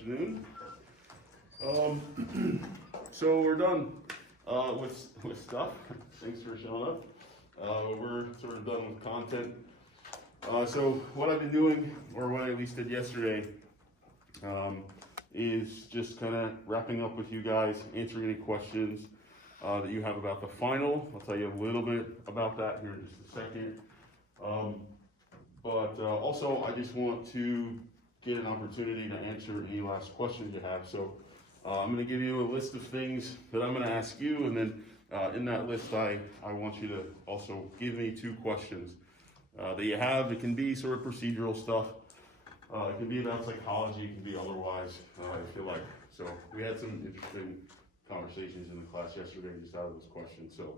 afternoon. So we're done with stuff. Thanks for showing up. We're sort of done with content. So what I've been doing, or what I at least did yesterday, is just kind of wrapping up with you guys, answering any questions that you have about the final. I'll tell you a little bit about that here in just a second. But also, I just want to get an opportunity to answer any last questions you have. So I'm going to give you a list of things that I'm going to ask you, and then in that list, I want you to also give me 2 questions that you have. It can be sort of procedural stuff. It can be about psychology. It can be otherwise, if you like. So we had some interesting conversations in the class yesterday just out of those questions. So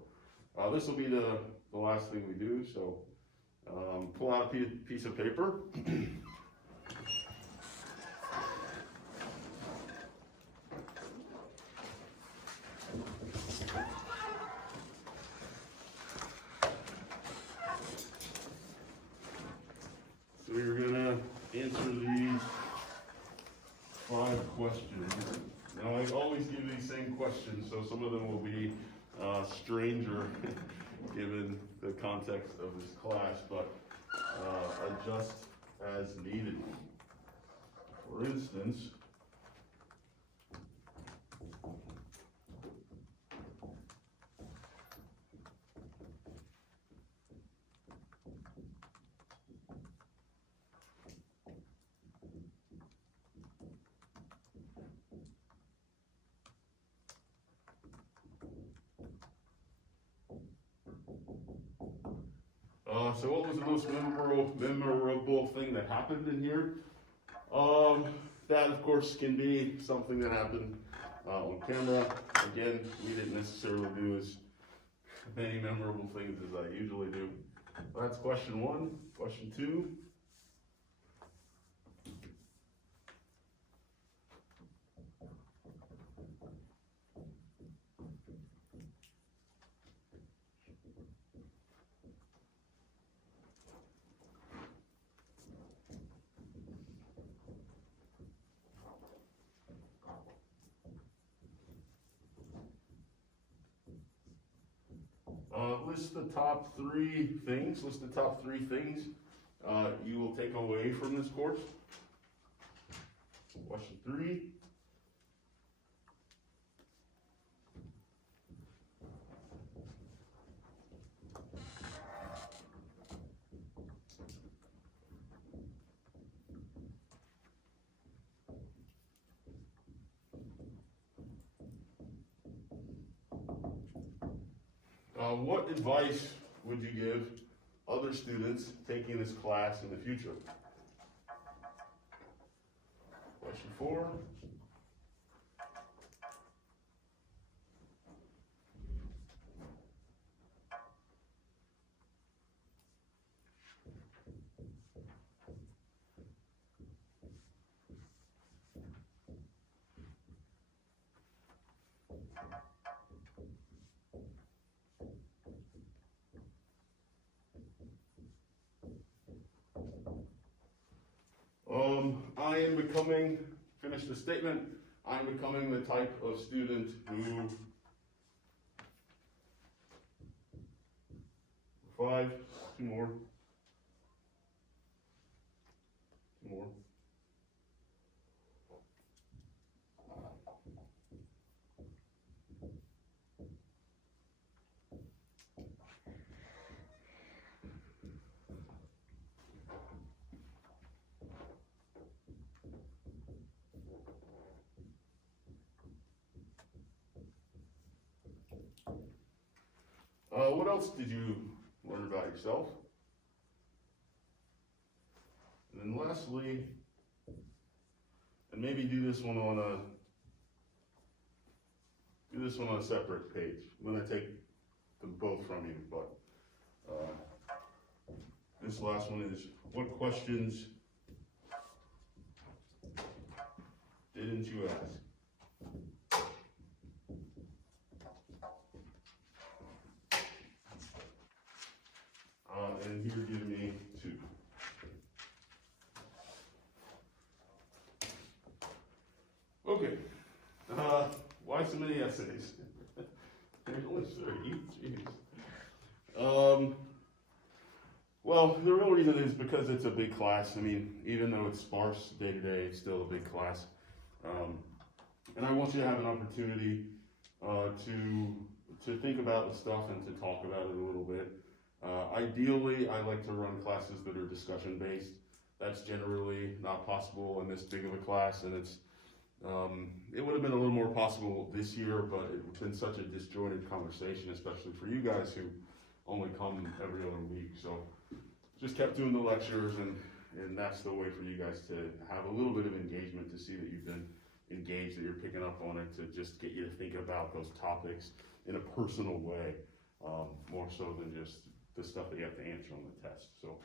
this will be the last thing we do. So pull out a piece of paper. So we're gonna answer these 5 questions. Now I always give these same questions, so some of them will be stranger given the context of this class, but adjust as needed. For instance, so what was the most memorable thing that happened in here? That of course can be something that happened on camera. Again, we didn't necessarily do as many memorable things as I usually do. That's question 1. Question 2. List the top 3 things. List the top 3 things you will take away from this course. Question 3. What advice would you give other students taking this class in the future? Question 4. I am becoming, finish the statement, I'm becoming the type of student who, 5, 2 more, 2 more. What else did you learn about yourself? And then lastly, and maybe do this one on a separate page. I'm going to take them both from you, but this last one is, what questions didn't you ask? And here, give me 2. Okay. Why so many essays? There's only 30. Jeez. Well, the real reason is because it's a big class. I mean, even though it's sparse day to day, it's still a big class. And I want you to have an opportunity to think about the stuff and to talk about it a little bit. Ideally, I like to run classes that are discussion based. That's generally not possible in this big of a class, and it would have been a little more possible this year, but it's been such a disjointed conversation, especially for you guys who only come every other week. So just kept doing the lectures, and that's the way for you guys to have a little bit of engagement, to see that you've been engaged, that you're picking up on it, to just get you to think about those topics in a personal way, more so than just the stuff that you have to answer on the test. So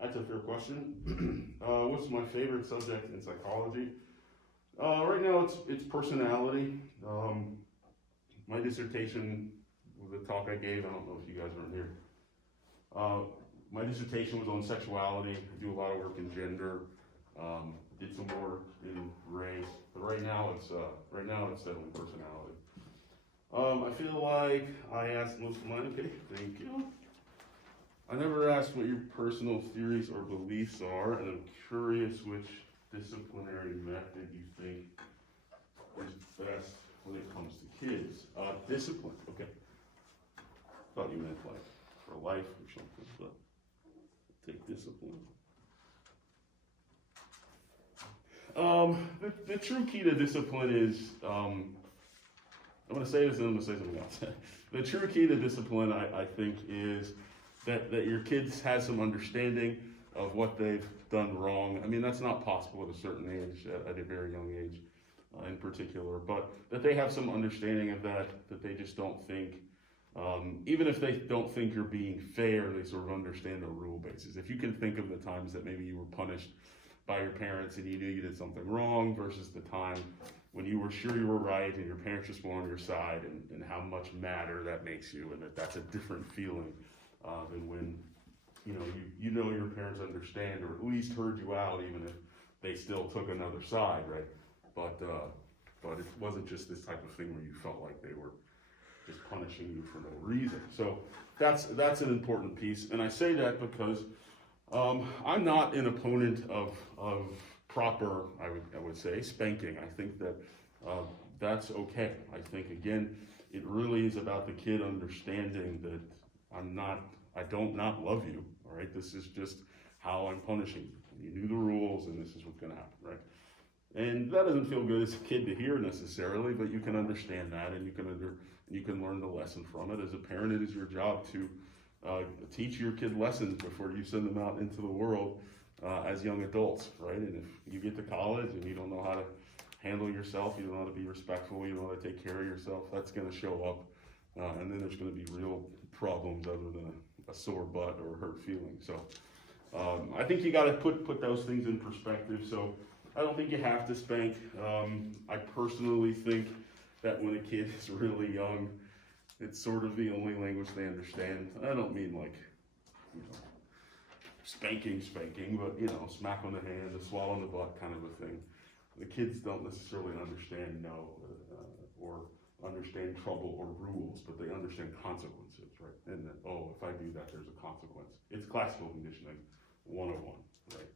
that's a fair question. What's my favorite subject in psychology? Right now it's personality. My dissertation, the talk I gave, I don't know if you guys weren't here. My dissertation was on sexuality. I do a lot of work in gender. Did some work in race, but right now it's settling personality. I feel like I asked most of mine. Okay, thank you. I never asked what your personal theories or beliefs are, and I'm curious which disciplinary method you think is best when it comes to kids. Discipline, okay. Thought you meant like for life or something, but take discipline. The true key to discipline is, I'm going to say this and I'm going to say something else. The true key to discipline, I think, is that your kids have some understanding of what they've done wrong. I mean, that's not possible at a certain age, at a very young age in particular, but that they have some understanding of that they just don't think, even if they don't think you're being fair, they sort of understand a rule basis. If you can think of the times that maybe you were punished by your parents and you knew you did something wrong versus the time when you were sure you were right and your parents just were on your side, and how much madder that makes you, and that's a different feeling than when you know your parents understand, or at least heard you out, even if they still took another side, right? But it wasn't just this type of thing where you felt like they were just punishing you for no reason. So that's an important piece, and I say that because I'm not an opponent of proper, I would say, spanking. I think that that's okay. I think, again, it really is about the kid understanding that I don't not love you, all right? This is just how I'm punishing you. You knew the rules, and this is what's gonna happen, right? And that doesn't feel good as a kid to hear necessarily, but you can understand that, and you can learn the lesson from it. As a parent, it is your job to teach your kid lessons before you send them out into the world as young adults, right? And if you get to college and you don't know how to handle yourself, you don't know how to be respectful, you don't know how to take care of yourself, that's gonna show up. And then there's gonna be real problems other than a sore butt or a hurt feeling. So I think you gotta put those things in perspective. So I don't think you have to spank. I personally think that when a kid is really young, it's sort of the only language they understand. I don't mean like, spanking, but smack on the hand, a swallow on the butt kind of a thing. The kids don't necessarily understand no or understand trouble or rules, but they understand consequences, right? And that, if I do that, there's a consequence. It's classical conditioning 101, right?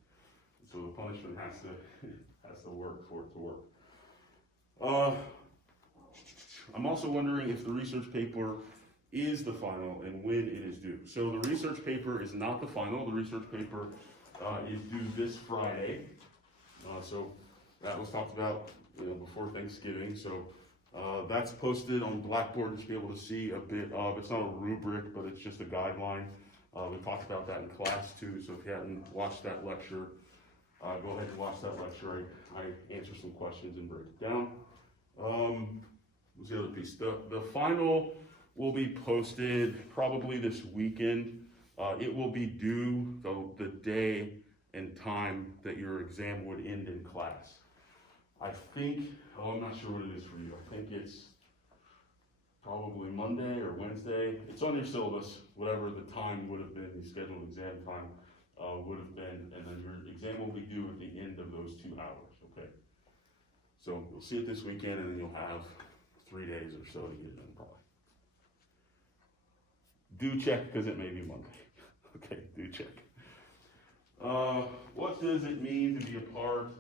So the punishment has to work for it to work. I'm also wondering if the research paper is the final and when it is due. So the research paper is not the final. The research paper is due this Friday. So that was talked about before Thanksgiving. So that's posted on Blackboard to be able to see a bit of. It's not a rubric, but it's just a guideline. We talked about that in class too. So if you hadn't watched that lecture, go ahead and watch that lecture. I answer some questions and break it down. What's the other piece? The final will be posted probably this weekend. It will be due the day and time that your exam would end in class. I think, I'm not sure what it is for you. I think it's probably Monday or Wednesday. It's on your syllabus, whatever the time would have been, the scheduled exam time would have been, and then your exam will be due at the end of those 2 hours, okay? So you'll see it this weekend, and then you'll have 3 days or so to get it done probably. Do check, because it may be Monday. Okay, do check. What does it mean to be a part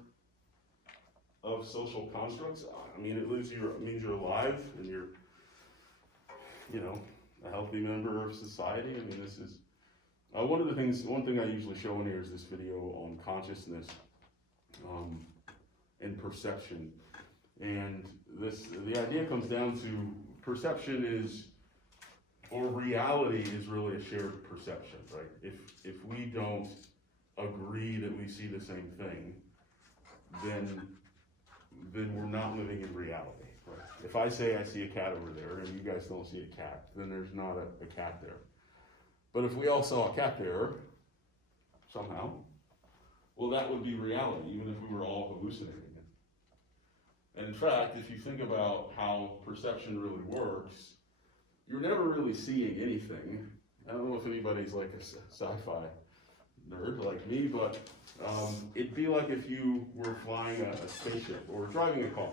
of social constructs? I mean, it means you're alive, and you're, a healthy member of society. I mean, this is, one thing I usually show in here is this video on consciousness, and perception. And the idea comes down to perception is, or reality is really a shared perception, right? If we don't agree that we see the same thing, then we're not living in reality, right? If I say I see a cat over there and you guys don't see a cat, then there's not a cat there. But if we all saw a cat there, somehow, well, that would be reality, even if we were all hallucinating it. And in fact, if you think about how perception really works, you're never really seeing anything. I don't know if anybody's like a sci-fi nerd like me, but it'd be like if you were flying a spaceship or driving a car,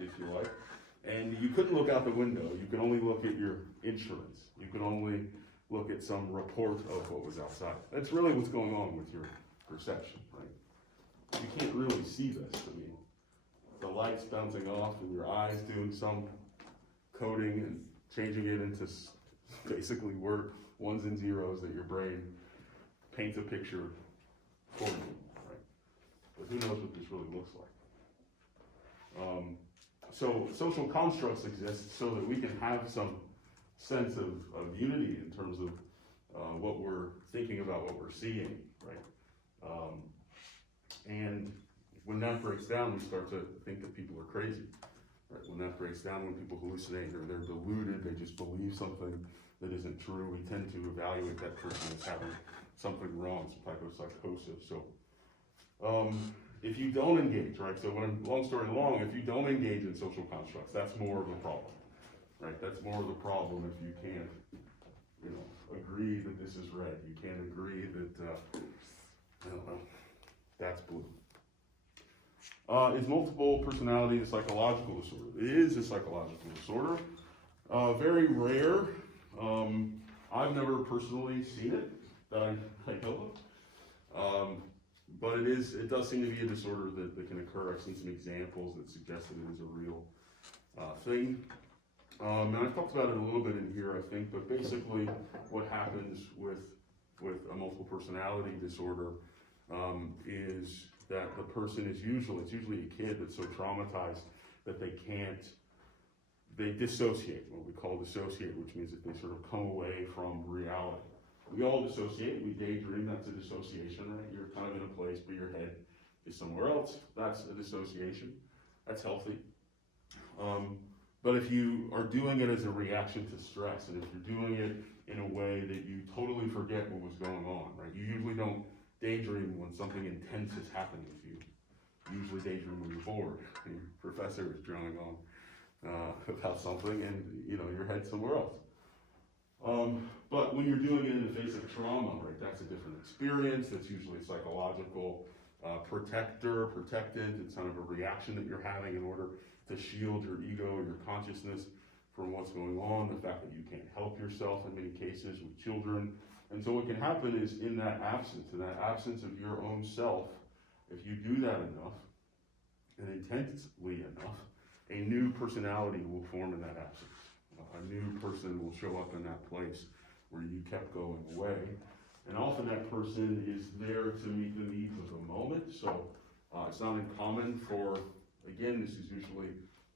if you like, and you couldn't look out the window. You could only look at your insurance. You could only look at some report of what was outside. That's really what's going on with your perception, right? You can't really see this. I mean, the light's bouncing off and your eyes doing some coding and changing it into basically ones and zeros that your brain paints a picture for you, right? But who knows what this really looks like. So social constructs exist so that we can have some sense of unity in terms of what we're thinking about, what we're seeing, right? And when that breaks down, we start to think that people are crazy. Right? When that breaks down, when people hallucinate or they're deluded, they just believe something that isn't true, we tend to evaluate that person as having something wrong, some type of psychosis. So if you don't engage, right, so long story long, if you don't engage in social constructs, that's more of a problem, right? That's more of the problem if you can't, agree that this is red. You can't agree that, that's blue. Is multiple personality a psychological disorder? It is a psychological disorder. Very rare. I've never personally seen it that I know of. But it does seem to be a disorder that can occur. I've seen some examples that suggest that it is a real thing. And I've talked about it a little bit in here, I think, but basically what happens with a multiple personality disorder is that the person it's usually a kid that's so traumatized that they dissociate, what we call dissociate, which means that they sort of come away from reality. We all dissociate, we daydream, that's a dissociation, right? You're kind of in a place, but your head is somewhere else. That's a dissociation. That's healthy. But if you are doing it as a reaction to stress, and if you're doing it in a way that you totally forget what was going on, right? You usually don't daydream when something intense is happening with you. You usually daydream when you're bored, and your professor is drawing on about something, and your head's somewhere else. But when you're doing it in the face of trauma, right, that's a different experience. That's usually a psychological protected. It's kind of a reaction that you're having in order to shield your ego or your consciousness from what's going on, the fact that you can't help yourself in many cases with children. And so what can happen is in that absence of your own self, if you do that enough and intensely enough, a new personality will form in that absence. A new person will show up in that place where you kept going away. And often that person is there to meet the needs of the moment. So it's not uncommon for, again, this is usually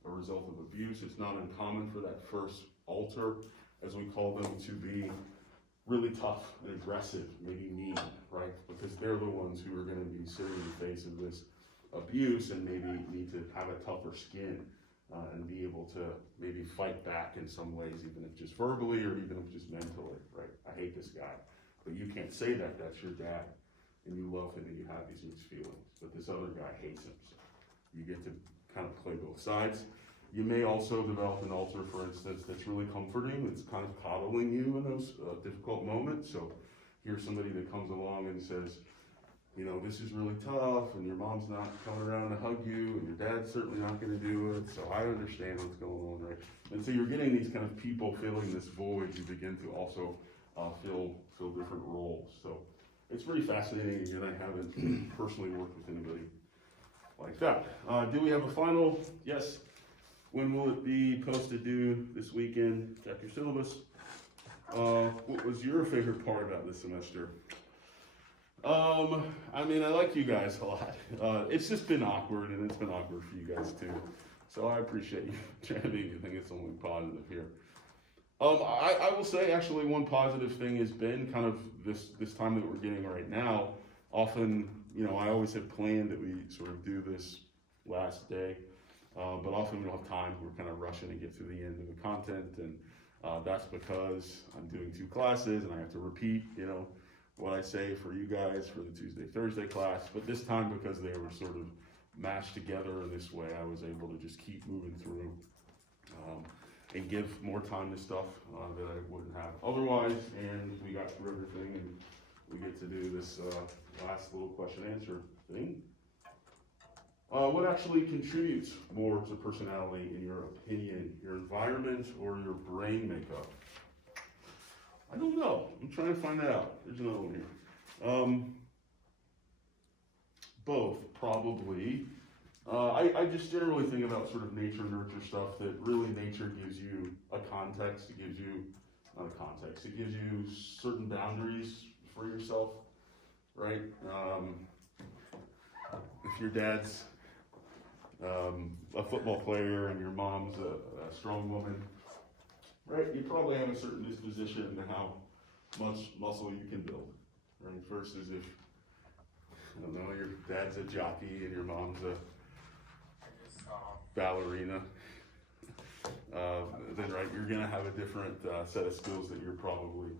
a result of abuse. It's not uncommon for that first alter, as we call them, to be really tough and aggressive, maybe mean, right? Because they're the ones who are going to be sitting in the face of this abuse and maybe need to have a tougher skin and be able to maybe fight back in some ways, even if just verbally or even if just mentally, right? I hate this guy. But you can't say that, that's your dad, and you love him and you have these mixed feelings. But this other guy hates him, so you get to kind of play both sides. You may also develop an alter, for instance, that's really comforting, that's kind of coddling you in those difficult moments. So here's somebody that comes along and says, this is really tough, and your mom's not coming around to hug you, and your dad's certainly not gonna do it, so I understand what's going on, right? And so you're getting these kind of people filling this void. You begin to also fill different roles. So it's pretty fascinating. Again, I haven't personally worked with anybody like that. Do we have a final? Yes. When will it be posted due this weekend? Check your syllabus. What was your favorite part about this semester? I like you guys a lot. It's just been awkward, and it's been awkward for you guys too. So I appreciate you trying to make me think it's something positive here. I will say actually one positive thing has been kind of this time that we're getting right now. Often, I always had planned that we sort of do this last day, but often we don't have time. We're kind of rushing to get through the end of the content, and that's because I'm doing 2 classes and I have to repeat, what I say for you guys for the Tuesday, Thursday class. But this time, because they were sort of mashed together in this way, I was able to just keep moving through and give more time to stuff that I wouldn't have otherwise. And we got through everything, and we get to do this last little question answer thing. What actually contributes more to personality in your opinion? Your environment or your brain makeup? I don't know. I'm trying to find that out. There's another one here. Both, probably. I just generally think about sort of nature nurture stuff, that really nature gives you a context. It gives you, not a context, it gives you certain boundaries for yourself, right? If your dad's a football player and your mom's a strong woman, right, you probably have a certain disposition to how much muscle you can build, right? Versus if, your dad's a jockey and your mom's a ballerina, then right, you're gonna have a different set of skills that you're probably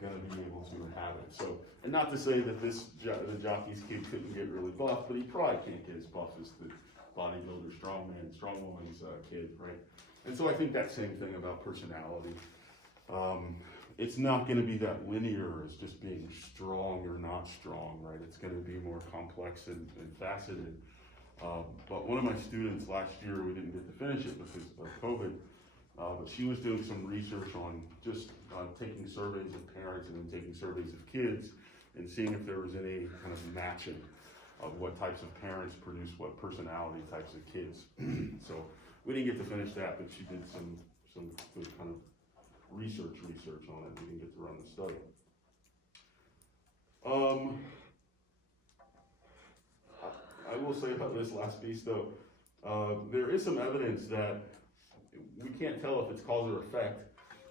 gonna be able to inhabit. So, and not to say that the jockey's kid couldn't get really buff, but he probably can't get as buff as the bodybuilder, strong woman's kid, right? And so I think that same thing about personality. It's not gonna be that linear as just being strong or not strong, right? It's gonna be more complex and faceted. But one of my students last year, we didn't get to finish it because of COVID, but she was doing some research on just taking surveys of parents and then taking surveys of kids and seeing if there was any kind of matching of what types of parents produce what personality types of kids. So we didn't get to finish that, but she did some good kind of research on it. We didn't get to run the study. I will say about this last piece though, there is some evidence that we can't tell if it's cause or effect,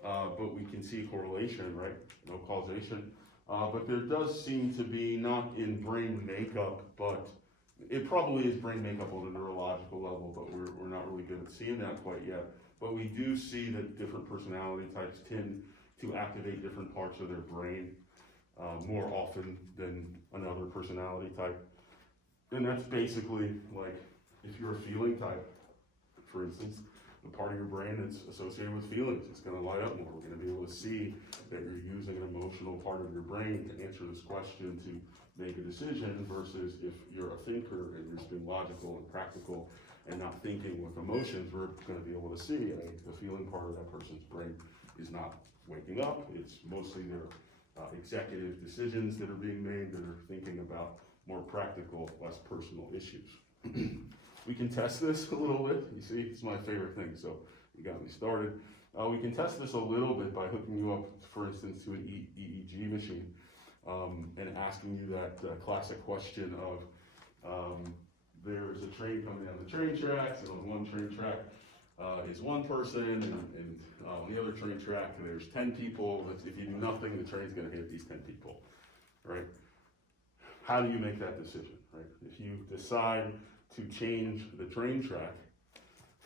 but we can see correlation, right? No causation. But there does seem to be, not in brain makeup, but it probably is brain makeup on a neurological level, but we're not really good at seeing that quite yet. But we do see that different personality types tend to activate different parts of their brain more often than another personality type. And that's basically like, if you're a feeling type, for instance, the part of your brain that's associated with feelings, it's gonna light up more. We're gonna be able to see that you're using an emotional part of your brain to answer this question, to make a decision, versus if you're a thinker and you're just being logical and practical and not thinking with emotions, we're gonna be able to see the feeling part of that person's brain is not waking up. It's mostly their executive decisions that are being made, that are thinking about more practical, less personal issues. We can test this a little bit. You see, it's my favorite thing, so you got me started. We can test this a little bit by hooking you up, for instance, to an EEG machine and asking you that classic question of, there's a train coming down the train tracks, and on one train track is one person, and on the other train track there's 10 people. If you do nothing, the train's gonna hit these 10 people, right? How do you make that decision, right? If you decide to change the train track,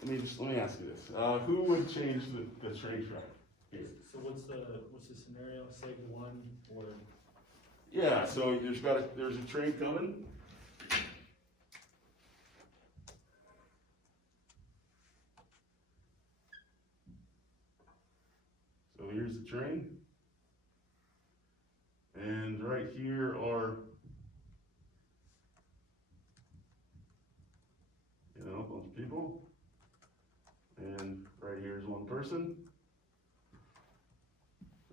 let me ask you this: who would change the train track here? So what's the scenario? Say one or? Yeah. So there's a train coming. So here's the train, and right here are people. And right here is one person.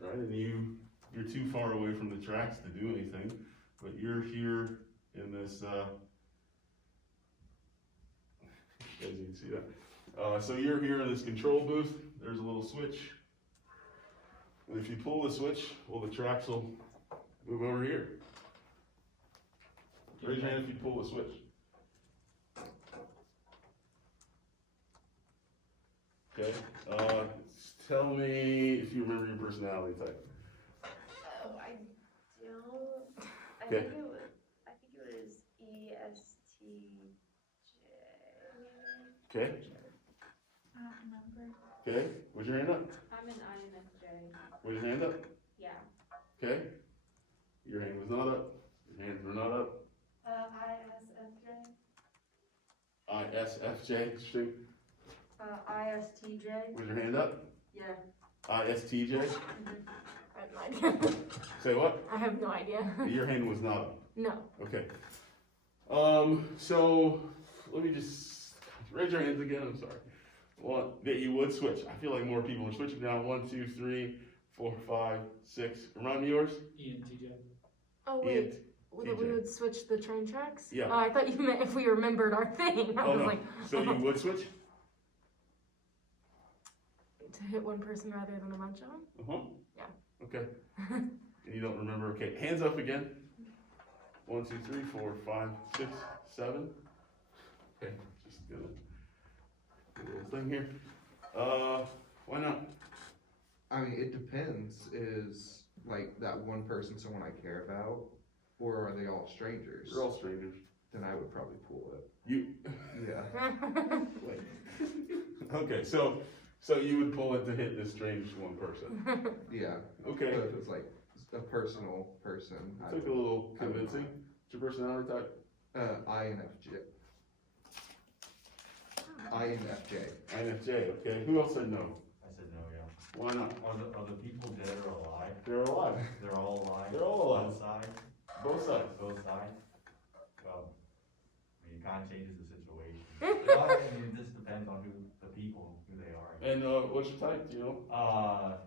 Right, and you're too far away from the tracks to do anything, but you're here in this, as you can see that. So you're here in this control booth. There's a little switch. And if you pull the switch, well, the tracks will move over here. Raise your hand if you pull the switch. Okay, tell me if you remember your personality type. Oh, I don't. I Okay. think it was ESTJ. Okay, I don't remember. okay, where's your hand up? I'm an INFJ. Where's your hand up? Yeah. Okay, your hand was not up, your hands were not up. ISFJ. ISFJ, shoot, ISTJ. where's your hand up? Yeah. ISTJ, I have no idea. say what? I have no idea. Your hand was not up, No. okay. So, let me just, raise your hands again, I'm sorry. One, that you would switch, I feel like more people are switching now, 1, 2, 3, 4, 5, 6, remind me yours? ENTJ. Oh Ian, wait, that we TJ. would switch the train tracks? Yeah. Oh, I thought you meant if we remembered our thing. I Oh was no, like, so you would switch? to hit one person rather than a bunch of them? Uh-huh. Yeah. Okay. And you don't remember, okay, hands up again. 1, 2, 3, 4, 5, 6, 7. Okay, just gonna do a little thing here. Why not? I mean, it depends. Is like that one person someone I care about, or are they all strangers? They're all strangers. Then I would probably pull it. You, Yeah. wait. Okay, so you would pull it to hit this strange one person. Yeah. Okay, But if it's like a personal person, I took a would, little convincing. What's your personality type? INFJ. INFJ. INFJ, okay. Who else said no? I said no, yeah. Why not? Are the people dead or alive? They're alive. They're all alive? They're all alive. Both sides? Both sides. Both sides? Well, I mean, it kinda changes the situation. I mean, it just depends on the people, who they are. And what's your type, do you know?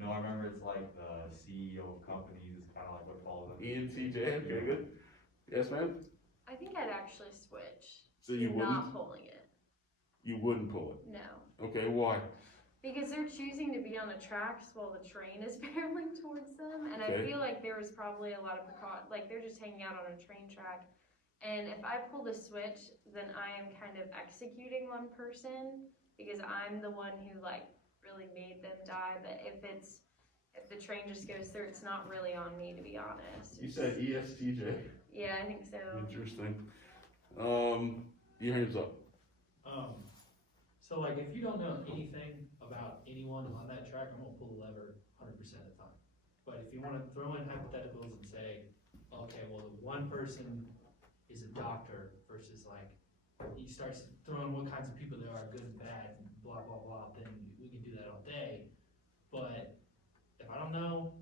No, I remember it's like the CEO of companies, it's kinda like what follows them. ENTJ, okay, good. Yes, ma'am? I think I'd actually switch. So you to wouldn't? not pulling it. You wouldn't pull it. No. Okay, why? Because they're choosing to be on the tracks while the train is barreling towards them, and I Okay. feel like there was probably a lot of like they're just hanging out on a train track. And if I pull the switch, then I am kind of executing one person because I'm the one who like really made them die. But if the train just goes through, it's not really on me, to be honest. You said ESTJ. Yeah, I think so. Interesting. Your hands up. So like, if you don't know anything about anyone on that track, I'm gonna pull the lever 100% of the time. But if you wanna throw in hypotheticals and say, okay, well, the one person is a doctor versus like, he starts throwing what kinds of people there are, good and bad, and blah, blah, blah, then we can do that all day. But if I don't know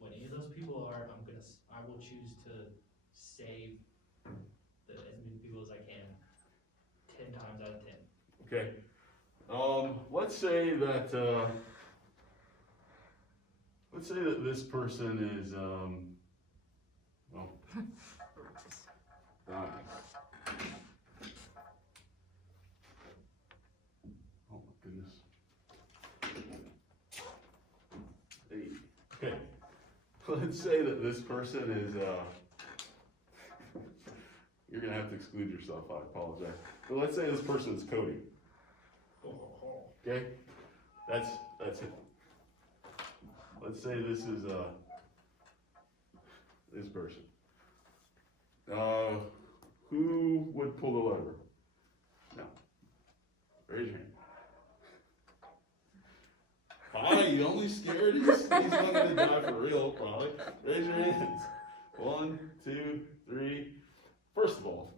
what any of those people are, I will choose to save as many people as I can, 10 times out of 10. Okay. Let's say that this person is, well, dying. Oh my goodness. Hey, okay. Let's say that this person is, you're gonna have to exclude yourself, I apologize. But let's say this person is Cody. Okay? That's it. Let's say this is, this person. Who would pull the lever? No. Raise your hand. Hi, you only scared? He's not gonna die for real, probably. Raise your hands. 1, 2, 3. First of all.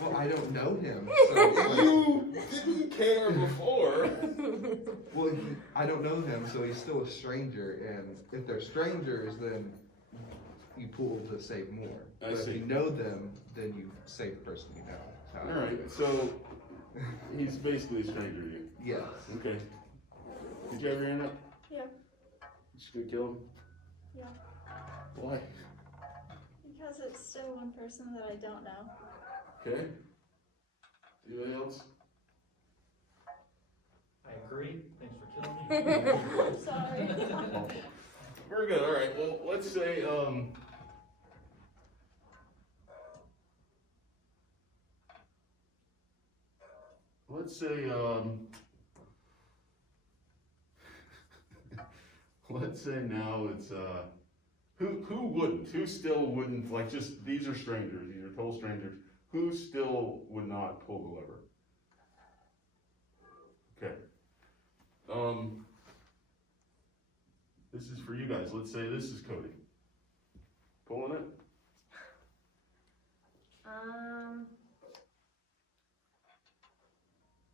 Well, I don't know him. So it's like, You didn't care before. well, I don't know him, so he's still a stranger. And if they're strangers, then you pool to save more. I But if see. you know them, then you save the person you know. That's how I Alright, do it. so he's basically a stranger to you. Yes. Okay. Did you have your hand up? Yeah. Just gonna kill him? Yeah. Why? Because it's still one person that I don't know. Okay. Anybody else? I agree, thanks for killing me. I'm sorry. Very good, alright, well, let's say, let's say, let's say now it's, who wouldn't, who still wouldn't, like, just, these are strangers, these are total strangers, who still would not pull the lever? Okay. This is for you guys, let's say this is Cody. Pulling it?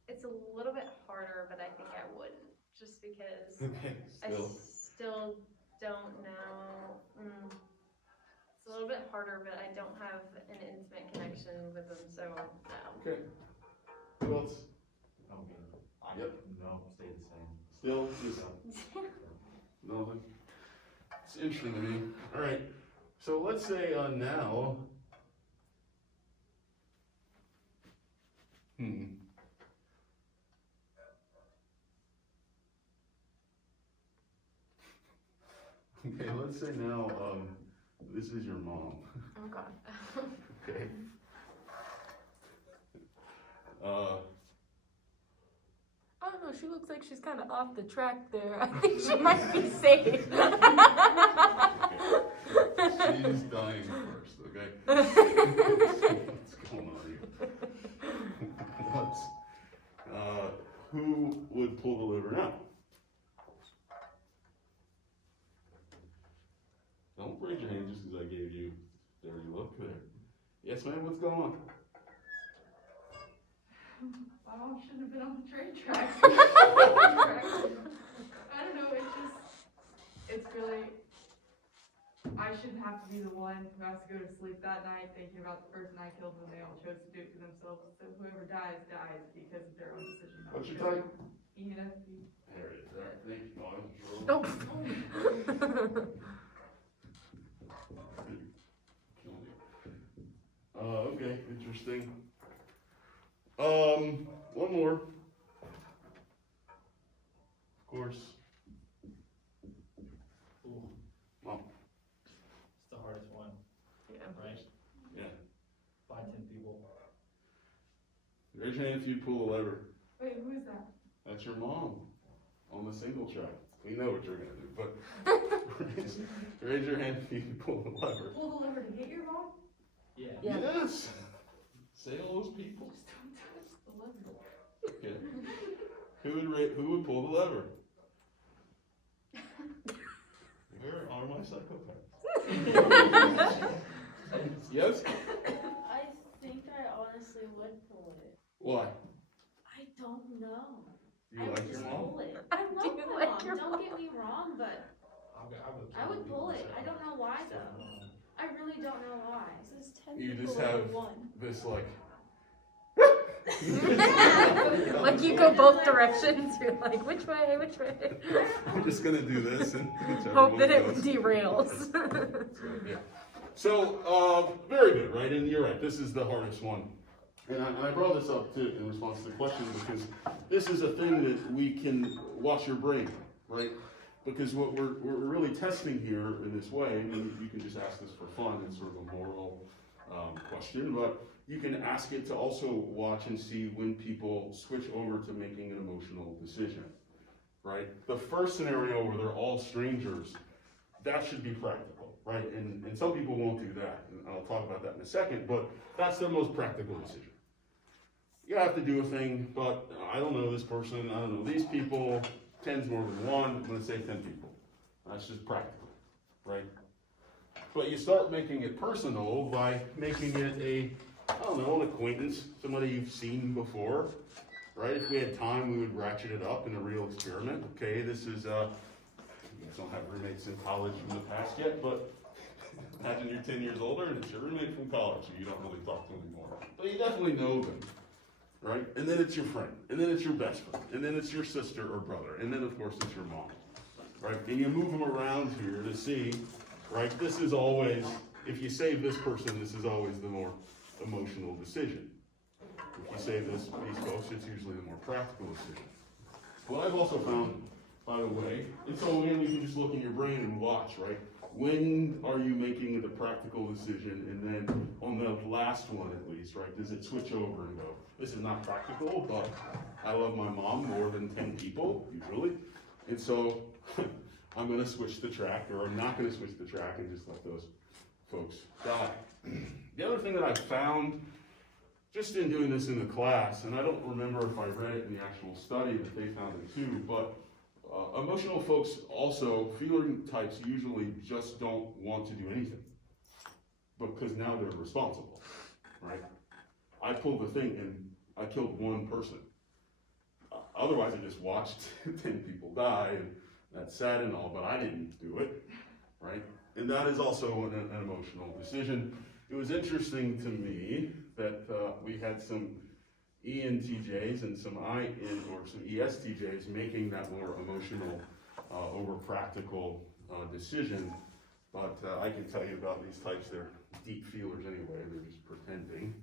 It's a little bit harder, but I think I wouldn't, just because Okay, I still. still don't know. It's a little bit harder, but I don't have an intimate connection with them, so no. Okay. Who else? Okay. I, Yep. no, stay the same. Still, just nothing. It's interesting to me. Alright, so let's say now. Okay, let's say now, this is your mom. Oh god. Okay. I don't know, she looks like she's kind of off the track there. I think she might be safe. She's dying first, okay? What's going on here? What's, who would pull the lever now? Don't raise your hand just because I gave you dirty look there. Yes, ma'am, what's going on? My mom shouldn't have been on the train tracks. I don't know, it's really, I shouldn't have to be the one who has to go to sleep that night thinking about the person I killed when they all chose to do it to themselves. So whoever dies, dies because of their own decision. not What's to your kill. type? ENFP. There it is, alright, thank you, Mom. Oh. Okay, interesting. One more. Of course. Ooh, Mom. it's the hardest one, Yeah. right? Yeah. 5, 10 people. Raise your hand if you pull the lever. Wait, who is that? That's your mom on the single track. We know what you're gonna do, but raise your hand if you can pull the lever. Pull the lever to hit your mom? Yeah. Yeah. Yes. Say all those people. Just don't touch the lever. Okay. Who would pull the lever? Where are my psychopaths? Yes? I think I honestly would pull it. Why? I don't know. Do you like your mom? pull it. I I love do my like your mom. Don't get me wrong, but I would pull it. I don't know why though. I really don't know why. This is 10 You people just over have one. this like. Like you go both directions, you're like, which way, which way? I'm just gonna do this and whichever Hope one that it goes. derails. Yeah. So, very good, right? And you're right, this is the hardest one. And I brought this up too in response to the question because this is a thing that we can watch your brain, right? Because what we're really testing here in this way, and you can just ask this for fun, it's sort of a moral question, but you can ask it to also watch and see when people switch over to making an emotional decision, right? The first scenario where they're all strangers, that should be practical, right? And some people won't do that, and I'll talk about that in a second, but that's the most practical decision. You have to do a thing, but I don't know this person, I don't know these people, 10's more than one, I'm gonna say 10 people. That's just practical, right? But you start making it personal by making it I don't know, an acquaintance, somebody you've seen before, right? If we had time, we would ratchet it up in a real experiment. Okay, this is, you guys don't have roommates in college from the past yet, but imagine you're 10 years older and it's your roommate from college who you don't really talk to anymore. But you definitely know them, right? And then it's your friend, and then it's your best friend, and then it's your sister or brother, and then of course it's your mom, right? And you move them around here to see, right? This is always, if you save this person, this is always the more emotional decision. If you save these folks, it's usually the more practical decision. What I've also found, by the way, and so again, you can just look in your brain and watch, right? When are you making the practical decision? And then on the last one at least, right, does it switch over and go, this is not practical, but I love my mom more than 10 people, usually. And so I'm gonna switch the track, or I'm not gonna switch the track and just let those folks die. The other thing that I found, just in doing this in the class, and I don't remember if I read it in the actual study that they found it too, but emotional folks also, feeling types usually just don't want to do anything because now they're responsible, right? I pulled the thing and I killed one person. Otherwise I just watched 10 people die, and that's sad and all, but I didn't do it, right? And that is also an emotional decision. It was interesting to me that we had some ENTJs and some some ESTJs making that more emotional over practical decision. But I can tell you about these types, they're deep feelers anyway, they're just pretending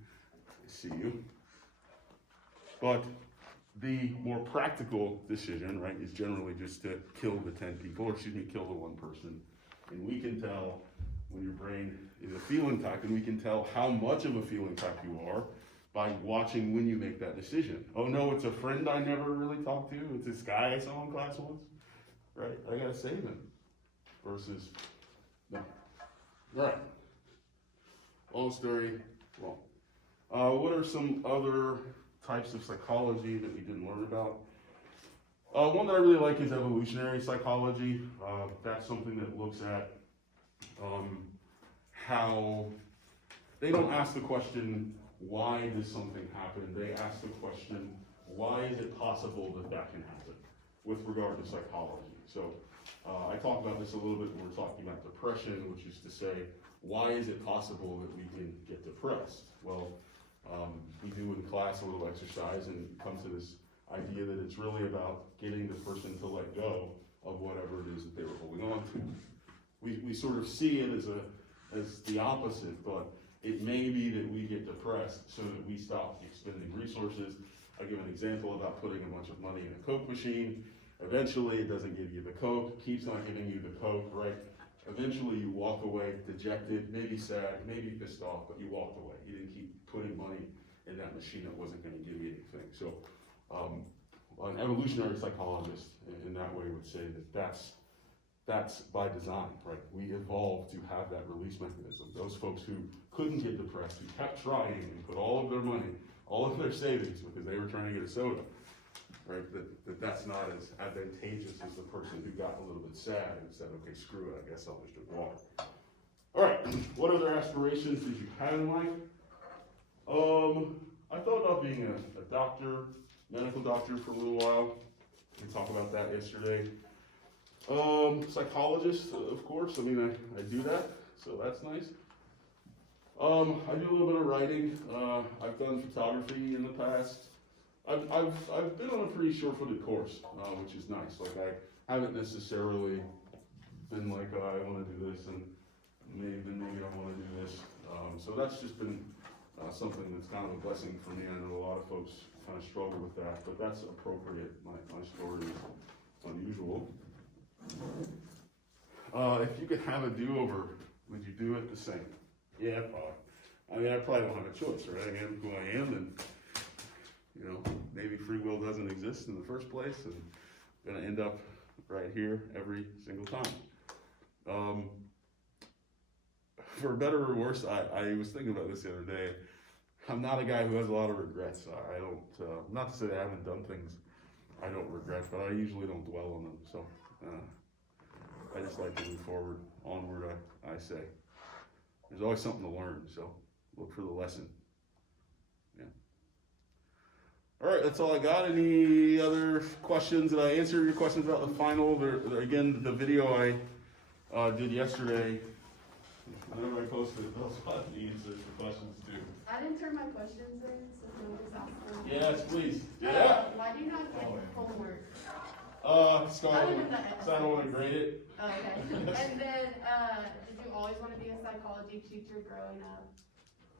to see you. But the more practical decision, right, is generally just to kill the 10 people, or excuse me, kill the one person. And we can tell when your brain is a feeling type, and we can tell how much of a feeling type you are by watching when you make that decision. Oh no, it's a friend I never really talked to, it's this guy I saw in class once, right? I gotta save him. Versus, no. Right. Long story, well. What are some other types of psychology that we didn't learn about? One that I really like is evolutionary psychology. That's something that looks at how they don't ask the question, why does something happen? They ask the question, why is it possible that that can happen with regard to psychology? So I talked about this a little bit when we're talking about depression, which is to say, why is it possible that we can get depressed? Well, we do in class a little exercise and come to this idea that it's really about getting the person to let go of whatever it is that they were holding on to. We sort of see it as the opposite, but it may be that we get depressed so that we stop expending resources. I'll give an example about putting a bunch of money in a Coke machine. Eventually it doesn't give you the Coke, keeps not giving you the Coke, right? Eventually you walk away dejected, maybe sad, maybe pissed off, but you walked away. You didn't keep putting money in that machine that wasn't going to give you anything. So an evolutionary psychologist in that way would say that that's by design, right? We evolved to have that release mechanism. Those folks who couldn't get depressed, who kept trying and put all of their money, all of their savings because they were trying to get a soda, right? That's not as advantageous as the person who got a little bit sad and said, okay, screw it, I guess I'll just drink water. All right, what other aspirations did you have in life? I thought about being a doctor, medical doctor for a little while. We talked about that yesterday. Psychologist, of course. I mean, I do that, so that's nice. I do a little bit of writing. I've done photography in the past. I've been on a pretty sure-footed course, which is nice. Like I haven't necessarily been like, oh, I want to do this, and maybe I want to do this. So that's just been something that's kind of a blessing for me. I know a lot of folks kind of struggle with that, but that's appropriate. My story is unusual. If you could have a do-over, would you do it the same? Yeah, probably. I mean, I probably don't have a choice, right? I am who I am, and maybe free will doesn't exist in the first place, and I'm gonna end up right here every single time. For better or worse, I was thinking about this the other day. I'm not a guy who has a lot of regrets. I don't, not to say I haven't done things I don't regret, but I usually don't dwell on them. So I just like to move forward, onward, I say. There's always something to learn, so look for the lesson. Yeah. All right, that's all I got. Any other questions? Did I answer your questions about the final? Again, the video I did yesterday, Whenever I post it, they'll spot the answers for questions too. I didn't turn my questions in, so nobody's asking. Yes, please. Yeah. Why do you not get homework? So Other than that. I don't wanna grade it. Okay. And then, did you always want to be a psychology teacher growing up?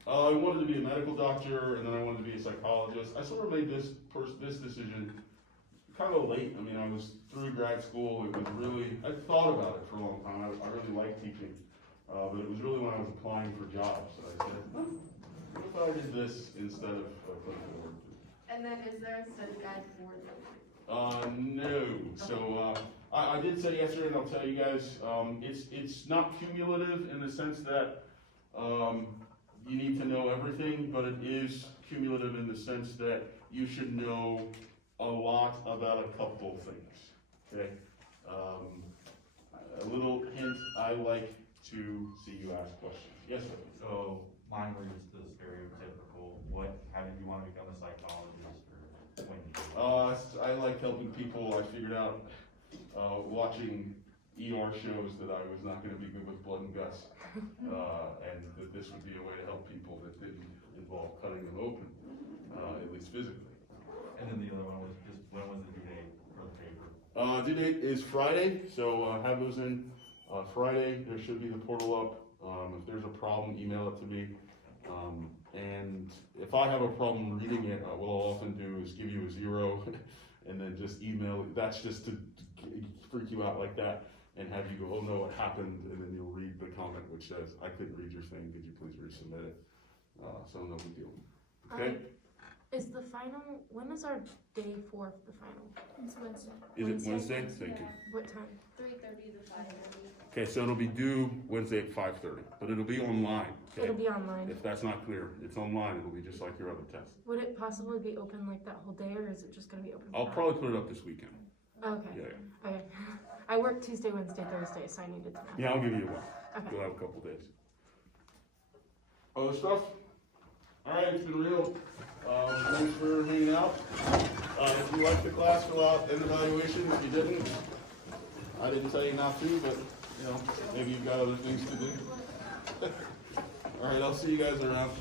I wanted to be a medical doctor, and then I wanted to be a psychologist. I sort of made this decision kind of late. I mean, I was through grad school. It was really, I thought about it for a long time. I really liked teaching. But it was really when I was applying for jobs that I said, what if I did this instead of clinical work? And then is there a study guide for them? No. So, I did say yesterday, and I'll tell you guys, it's not cumulative in the sense that, you need to know everything, but it is cumulative in the sense that you should know a lot about a couple things, okay? A little hint, I like to see you ask questions. Yes, sir? So mine were just the stereotypical, how did you wanna become a psychologist or when? I like helping people. I figured out, watching ER shows that I was not gonna be good with blood and guts. And that this would be a way to help people that didn't involve cutting them open, at least physically. And then the other one was just, when was the due date for the paper? Due date is Friday, so, have those in, Friday. There should be the portal up. If there's a problem, email it to me. And if I have a problem reading it, what I'll often do is give you a 0 and then just email it. That's just to freak you out like that and have you go, oh no, what happened? And then you'll read the comment which says, I couldn't read your thing, could you please resubmit it? So no big deal. Okay? Is the final, when is our day for the final? It's Wednesday. Is it Wednesday? Thank you. What time? 3:30 to 5:30. Okay, so it'll be due Wednesday at 5:30, but it'll be online, okay? It'll be online. If that's not clear, it's online, it'll be just like your other test. Would it possibly be open like that whole day, or is it just gonna be open? I'll for probably put it up this weekend. Okay. Yeah, Okay. I work Tuesday, Wednesday, Thursday, so I needed to know. yeah, I'll give you a while. Okay. You'll have a couple days. Other stuff? All right, it's been real. Thanks for hanging out. If you liked the class, fill out an evaluation. If you didn't, I didn't tell you not to, but, you know, maybe you've got other things to do. All right, I'll see you guys around.